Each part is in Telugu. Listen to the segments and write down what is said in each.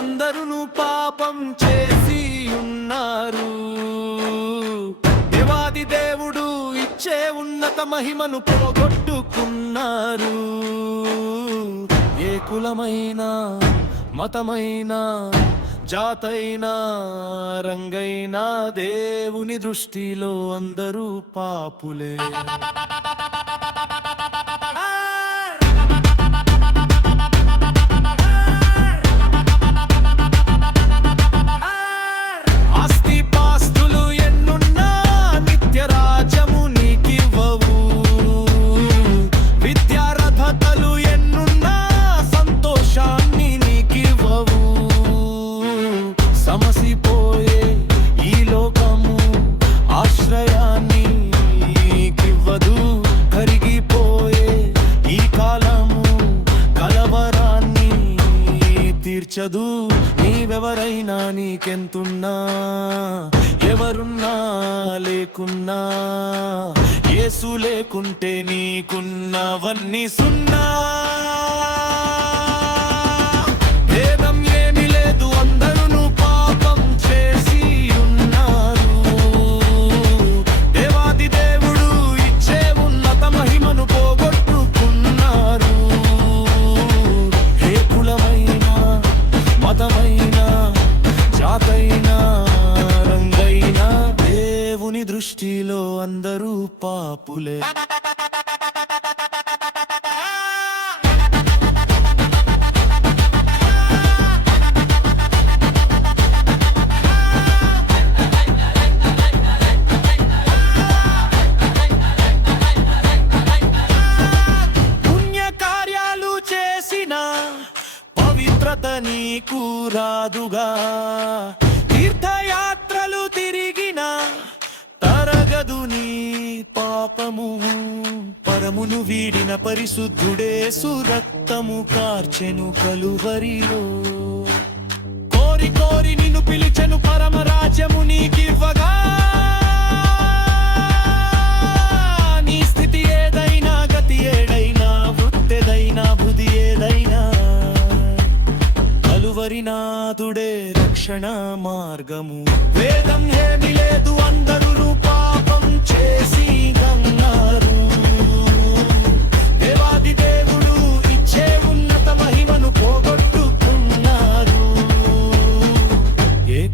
అందరును పాపం చేసి ఉన్నారు. దేవాది దేవుడు ఇచ్చే ఉన్నత మహిమను పోగొట్టుకున్నారు. ఏ కులమైన మతమైన జాతైనా రంగైనా దేవుని దృష్టిలో అందరూ పాపులే. తీర్చదు నీవెవరైనా నీకెంతున్నా? ఎవరున్నా లేకున్నా? ఏసు లేకుంటే నీకున్నవన్నీ సున్నా. దృష్టిలో అందరూ పాపులే. చేసిన పవిత్రత నీకు రాదుగా. పాపము. పరమును వీడిన పరిశుద్ధుడే సురక్తము కార్చెను కలువరిలో. కోరి కోరి నిన్ను పిలిచెను పరమరాజ్యము నీకివ్వగా. నీ స్థితి ఏదైనా గతి ఏడైనా వృత్తెదైనా బుద్ధి ఏదైనా. కలువరినాథుడే రక్షణ మార్గము. వేదం ఏమి లేదు అందరూ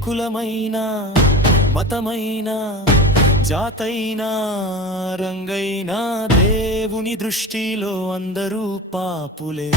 కులమైన మతమైన జాతైనా రంగైనా దేవుని దృష్టిలో అందరూ పాపులే.